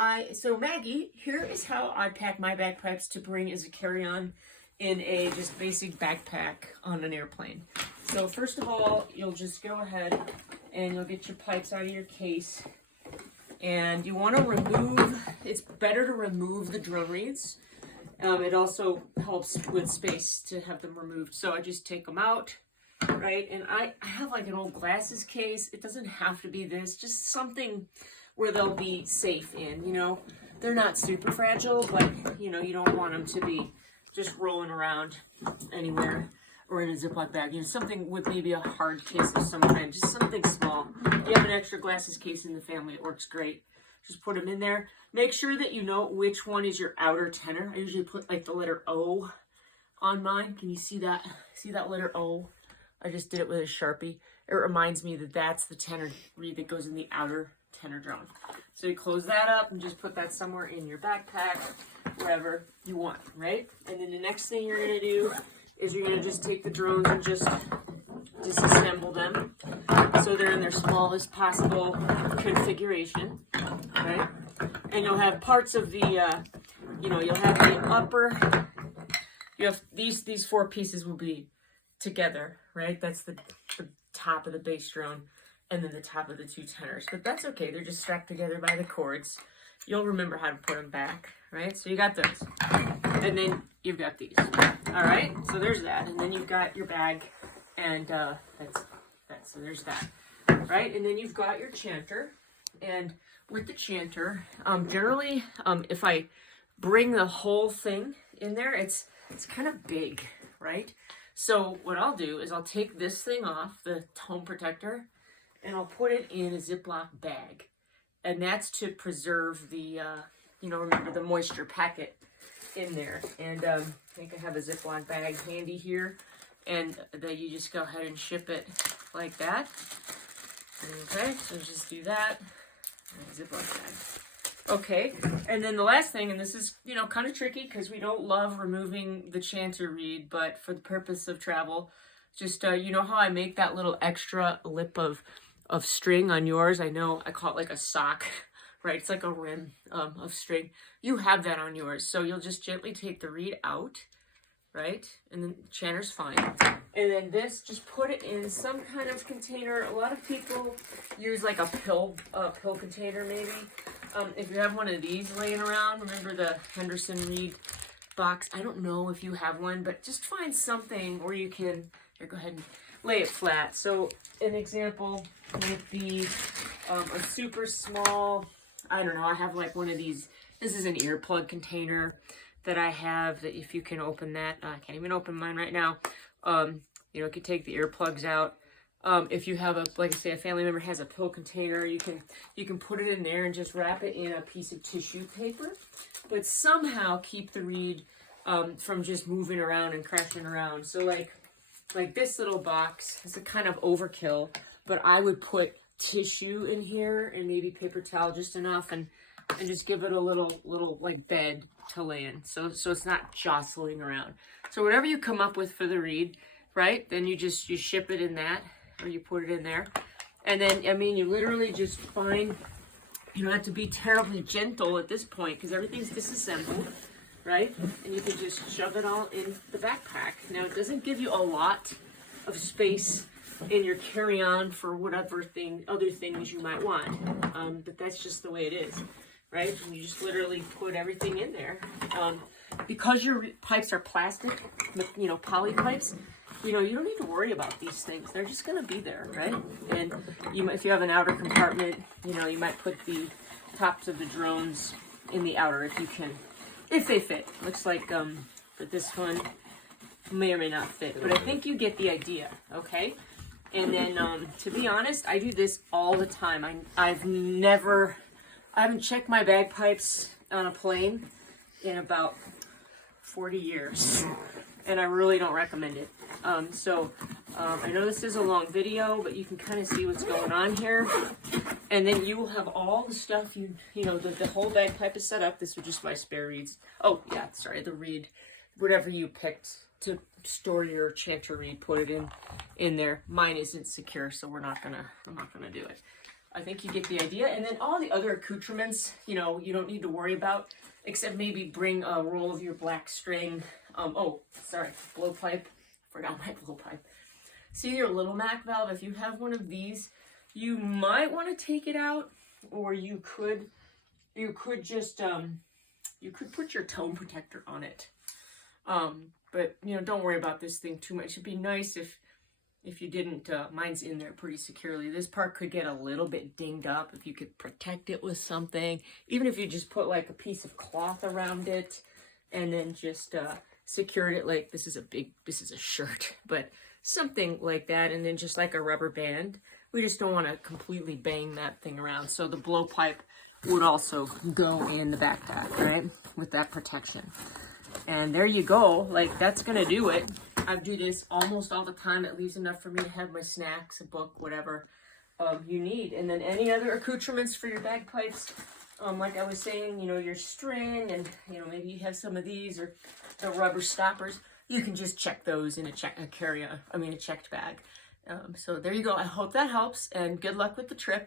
Hi, so Maggie, here is how I pack my bagpipes to bring as a carry-on in a just basic backpack on an airplane. So first of all, you'll just go ahead and you'll get your pipes out of your case. And you want to remove, it's better to remove the drum reeds. It also helps with space to have them removed. So I just take them out, right? And I have like an old glasses case. It doesn't have to be this, just something where they'll be safe in, you know. They're not super fragile, but you know, you don't want them to be just rolling around anywhere or in a Ziploc bag. You know, something with maybe a hard case of some kind, just something small. If you have an extra glasses case in the family, it works great. Just put them in there. Make sure that you know which one is your outer tenor. I usually put like the letter O on mine. Can you see that? See that letter O? I just did it with a Sharpie. It reminds me that that's the tenor reed that goes in the outer tenor drum. So you close that up and just put that somewhere in your backpack, wherever you want, right? And then the next thing you're gonna do is you're gonna just take the drones and just disassemble them so they're in their smallest possible configuration, right? And you'll have parts of the, you know, you'll have the upper, you have these four pieces will be together, right? That's the top of the bass drone and then the top of the two tenors. But that's okay, they're just strapped together by the cords. You'll remember how to put them back, right? So you got those. And then you've got these. All right, so there's that. And then you've got your bag, and that's so there's that, right? And then you've got your chanter. And with the chanter, generally, if I bring the whole thing in there, it's kind of big, right? So what I'll do is I'll take this thing off, the home protector, and I'll put it in a Ziploc bag. And that's to preserve the, you know, remember the moisture packet in there. And I think I have a Ziploc bag handy here. And that you just go ahead and ship it like that. Okay, so just do that. Ziploc bag. Okay, and then the last thing, and this is, you know, kind of tricky because we don't love removing the chanter reed, but for the purpose of travel, just, you know how I make that little extra lip of string on yours? I know I call it like a sock, right? It's like a rim of string. You have that on yours. So you'll just gently take the reed out, right? And then chanter's fine. And then this, just put it in some kind of container. A lot of people use like a pill container maybe. If you have one of these laying around, remember the Henderson Reed box? I don't know if you have one, but just find something where you can, here, go ahead and lay it flat. So an example would be a super small, I don't know, I have like one of these, this is an earplug container that I have, that if you can open that, I can't even open mine right now. You know, you can take the earplugs out. If you have a, like I say, a family member has a pill container, you can put it in there and just wrap it in a piece of tissue paper, but somehow keep the reed from just moving around and crashing around. So like this little box is a kind of overkill, but I would put tissue in here and maybe paper towel just enough, and just give it a little like bed to lay in, so it's not jostling around. So whatever you come up with for the reed, right, then you ship it in that, or you put it in there. And then, I mean, you literally just find, you don't have to be terribly gentle at this point because everything's disassembled, right? And you can just shove it all in the backpack. Now, it doesn't give you a lot of space in your carry-on for whatever other things you might want, but that's just the way it is, right? And you just literally put everything in there. Because your pipes are plastic, you know, poly pipes, you know, you don't need to worry about these things. They're just going to be there, right? And if you have an outer compartment, you know, you might put the tops of the drones in the outer if you can, if they fit. Looks like for this one, may or may not fit, but I think you get the idea, okay? And then, to be honest, I do this all the time. I haven't checked my bagpipes on a plane in about 40 years, and I really don't recommend it. I know this is a long video, but you can kind of see what's going on here. And then you will have all the stuff you know, the whole bagpipe is set up. This was just my spare reeds. Oh yeah, sorry, the reed, whatever you picked to store your chanter reed, put it in there. Mine isn't secure, so I'm not gonna do it. I think you get the idea. And then all the other accoutrements, you know, you don't need to worry about, except maybe bring a roll of your black string. Oh, sorry, blowpipe. Forgot my blowpipe. See your little Mac valve? If you have one of these, you might want to take it out, or you could just you could put your tone protector on it. But you know, don't worry about this thing too much. It'd be nice if you didn't. Mine's in there pretty securely. This part could get a little bit dinged up if you could protect it with something. Even if you just put like a piece of cloth around it and then just secured it, like this is a shirt, but something like that, and then just like a rubber band. We just don't want to completely bang that thing around. So the blowpipe would also go in the backpack, right? With that protection. And there you go. Like, that's going to do it. I do this almost all the time. It leaves enough for me to have my snacks, a book, whatever you need. And then any other accoutrements for your bagpipes. Like I was saying, you know, your string, and, you know, maybe you have some of these, or the rubber stoppers. You can just check those in a checked bag. So there you go. I hope that helps, and good luck with the trip.